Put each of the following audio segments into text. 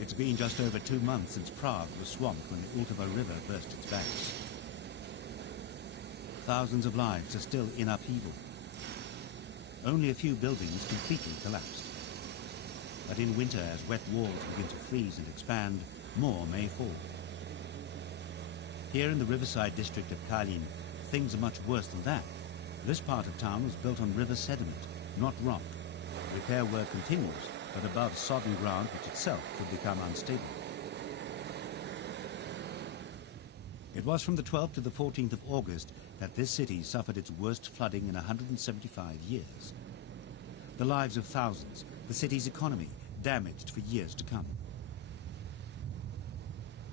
It's been just over 2 months since Prague was swamped when the Ultava River burst its banks. Thousands of lives are still in upheaval. Only a few buildings completely collapsed. But in winter, as wet walls begin to freeze and expand, more may fall. Here in the riverside district of Kalin, things are much worse than that. This part of town was built on river sediment, not rock. Repair work continues, but above sodden ground which itself could become unstable. It was from the 12th to the 14th of August that this city suffered its worst flooding in 175 years. The lives of thousands, the city's economy, damaged for years to come.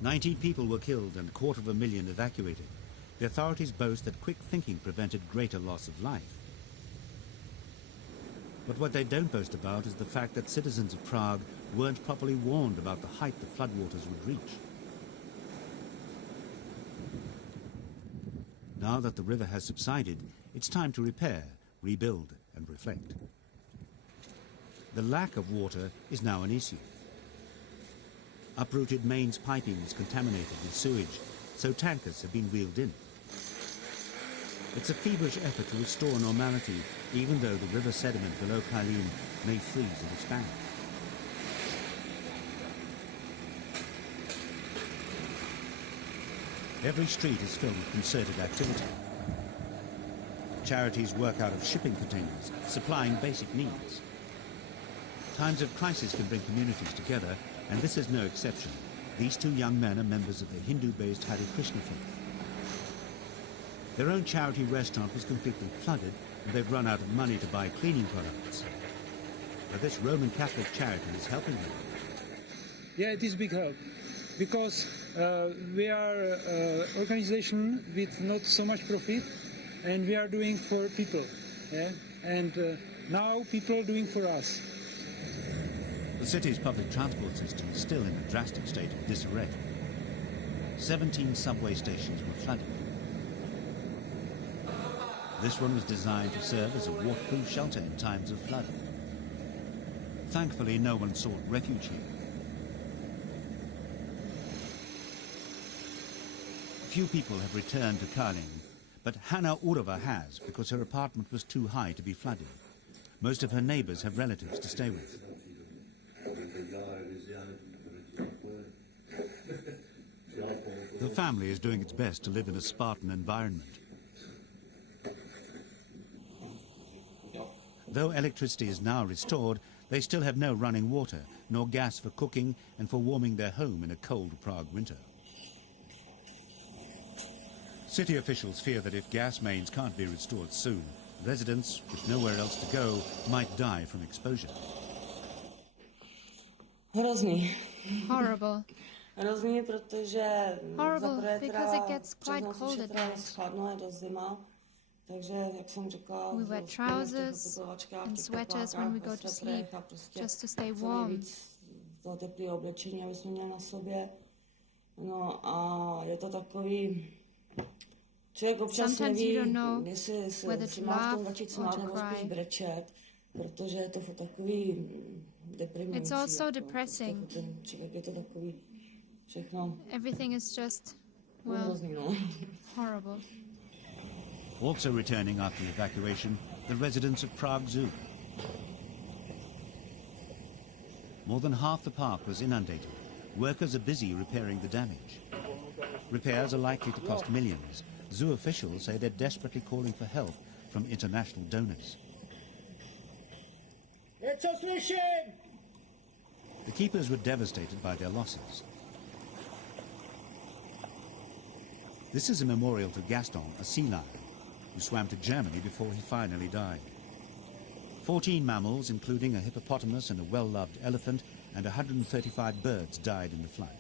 19 people were killed and 250,000 evacuated. The authorities boast that quick thinking prevented greater loss of life. But what they don't boast about is the fact that citizens of Prague weren't properly warned about the height the floodwaters would reach. Now that the river has subsided, it's time to repair, rebuild and reflect. The lack of water is now an issue. Uprooted mains piping is contaminated with sewage, so tankers have been wheeled in. It's a feverish effort to restore normality, even though the river sediment below Kalin may freeze and expand. Every street is filled with concerted activity. Charities work out of shipping containers, supplying basic needs. Times of crisis can bring communities together, and this is no exception. These two young men are members of the Hindu-based Hare Krishna faith. Their own charity restaurant was completely flooded, and they've run out of money to buy cleaning products. But this Roman Catholic charity is helping them. Yeah, it is big help, because we are an organization with not so much profit, and we are doing for people. Yeah? And now people are doing for us. The city's public transport system is still in a drastic state of disarray. 17 subway stations were flooded. This one was designed to serve as a waterproof shelter in times of flooding. Thankfully, no one sought refuge here. Few people have returned to Kalin, but Hanna Urova has, because her apartment was too high to be flooded. Most of her neighbors have relatives to stay with. The family is doing its best to live in a Spartan environment. Though electricity is now restored, they still have no running water, nor gas for cooking and for warming their home in a cold Prague winter. City officials fear that if gas mains can't be restored soon, residents with nowhere else to go might die from exposure. Hrozný. Horrible. Hrozný, protože Horrible because it gets quite cold at night. Chladno, je dost zima. Takže, jak jsem řekla, we wear trousers and sweaters when we go to sleep, just to stay warm. To teplé oblečení, aby jsme měli na sobě. No a je to takový... Člověk občas neví, jestli si má v tom začít smát nebo spíš brečet, protože je to takový deprimující. It's also depressing. Člověk je to takový všechno... Everything is just, well, horrible. Also returning after evacuation, the residents of Prague Zoo. More than half the park was inundated. Workers are busy repairing the damage. Repairs are likely to cost millions. Zoo officials say they're desperately calling for help from international donors. The keepers were devastated by their losses. This is a memorial to Gaston, a sea lion, who swam to Germany before he finally died. 14 mammals, including a hippopotamus and a well-loved elephant, and 135 birds died in the flood.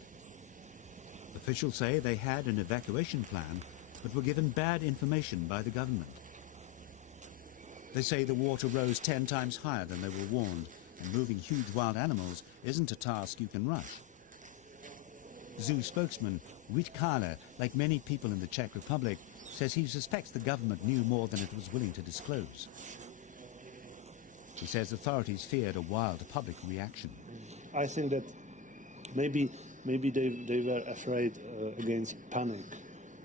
Officials say they had an evacuation plan, but were given bad information by the government. They say the water rose 10 times higher than they were warned, and moving huge wild animals isn't a task you can rush. Zoo spokesman Rit Kala, like many people in the Czech Republic, says he suspects the government knew more than it was willing to disclose. He says authorities feared a wild public reaction. I think that Maybe they were afraid against panic,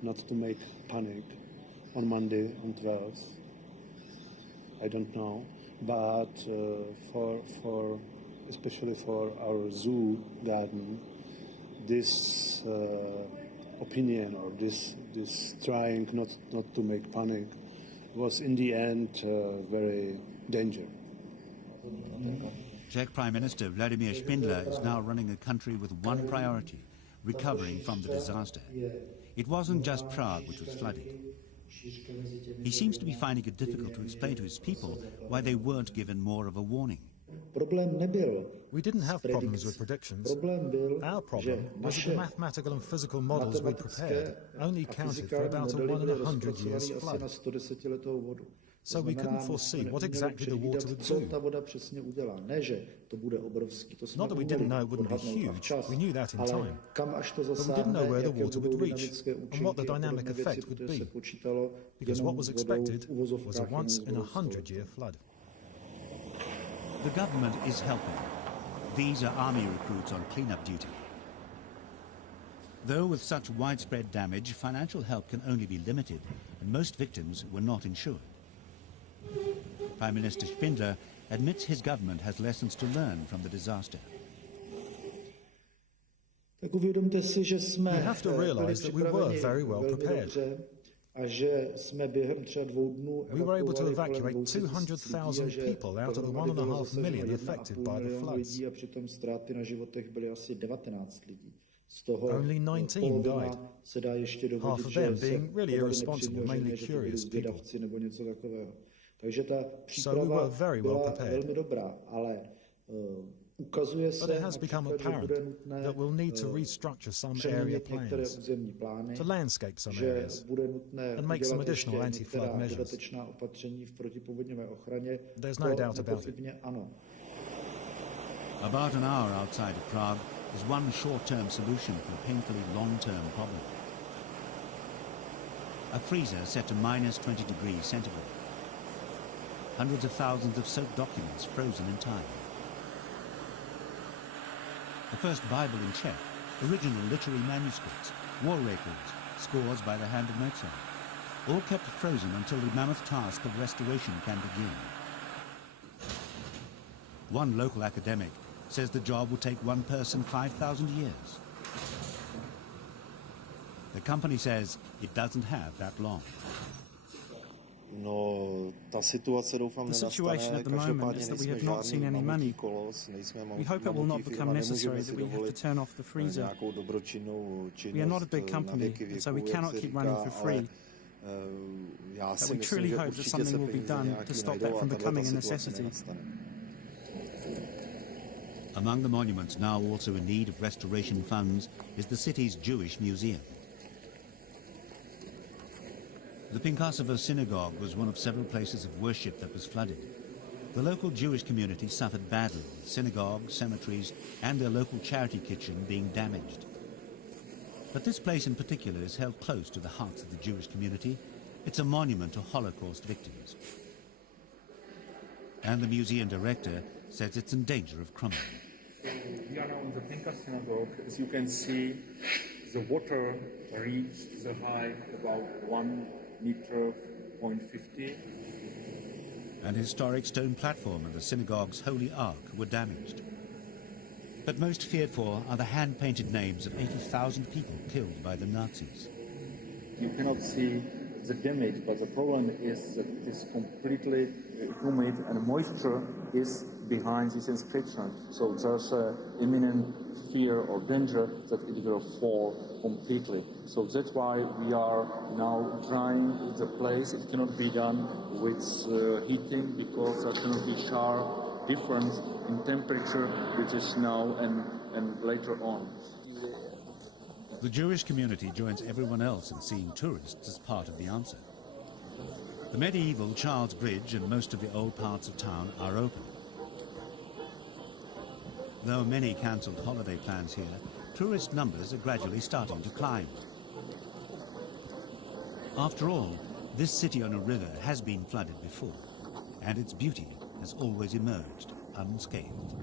not to make panic on Monday on 12th. I don't know, but for especially for our zoo garden, this opinion or this trying not to make panic was in the end very dangerous. Czech Prime Minister Vladimir Špindler is now running a country with one priority: recovering from the disaster. It wasn't just Prague which was flooded. He seems to be finding it difficult to explain to his people why they weren't given more of a warning. We didn't have problems with predictions. Our problem was that the mathematical and physical models we'd prepared only counted for about a 1 in 100 years flood. So we couldn't foresee what exactly the water would do. Not that we didn't know it wouldn't be huge, we knew that in time. But we didn't know where the water would reach and what the dynamic effect would be, because what was expected was a 1 in 100 year flood. The government is helping. These are army recruits on cleanup duty. Though with such widespread damage, financial help can only be limited, and most victims were not insured. Prime Minister Špindler admits his government has lessons to learn from the disaster. You have to realize that we were very well prepared. We were able to evacuate 200,000 people out of the 1.5 million affected by the floods. Only 19 died, half of them being really irresponsible, mainly curious people. So we were very well prepared. But it has become apparent that we'll need to restructure some area plans, to landscape some areas, and make some additional anti-flood measures. There's no doubt about it. About an hour outside of Prague is one short-term solution for a painfully long-term problem. A freezer set to -20 degrees centigrade. Hundreds of thousands of soaked documents frozen in time. The first Bible in Czech, original literary manuscripts, war records, scores by the hand of Mozart, all kept frozen until the mammoth task of restoration can begin. One local academic says the job will take one person 5,000 years. The company says it doesn't have that long. The situation at the moment is that we have not seen any money. We hope it will not become necessary that we have to turn off the freezer. We are not a big company, so we cannot keep running for free. But we truly hope that something will be done to stop that from becoming a necessity. Among the monuments now also in need of restoration funds is the city's Jewish museum. The Pinkasovo synagogue was one of several places of worship that was flooded. The local Jewish community suffered badly, with synagogues, cemeteries, and their local charity kitchen being damaged. But this place in particular is held close to the hearts of the Jewish community. It's a monument to Holocaust victims. And the museum director says it's in danger of crumbling. We are now in the Pinka synagogue. As you can see, the water reached the height about 1.50 meters. An historic stone platform and the synagogue's Holy Ark were damaged. But most feared for are the hand-painted names of 80,000 people killed by the Nazis. You cannot see the damage, but the problem is that it is completely humid and moisture is behind this inscription. So there's an imminent fear or danger that it will fall completely. So that's why we are now drying the place. It cannot be done with heating because there cannot be sharp difference in temperature, which is now and later on. The Jewish community joins everyone else in seeing tourists as part of the answer. The medieval Charles Bridge and most of the old parts of town are open. Though many cancelled holiday plans here, tourist numbers are gradually starting to climb. After all, this city on a river has been flooded before, and its beauty has always emerged unscathed.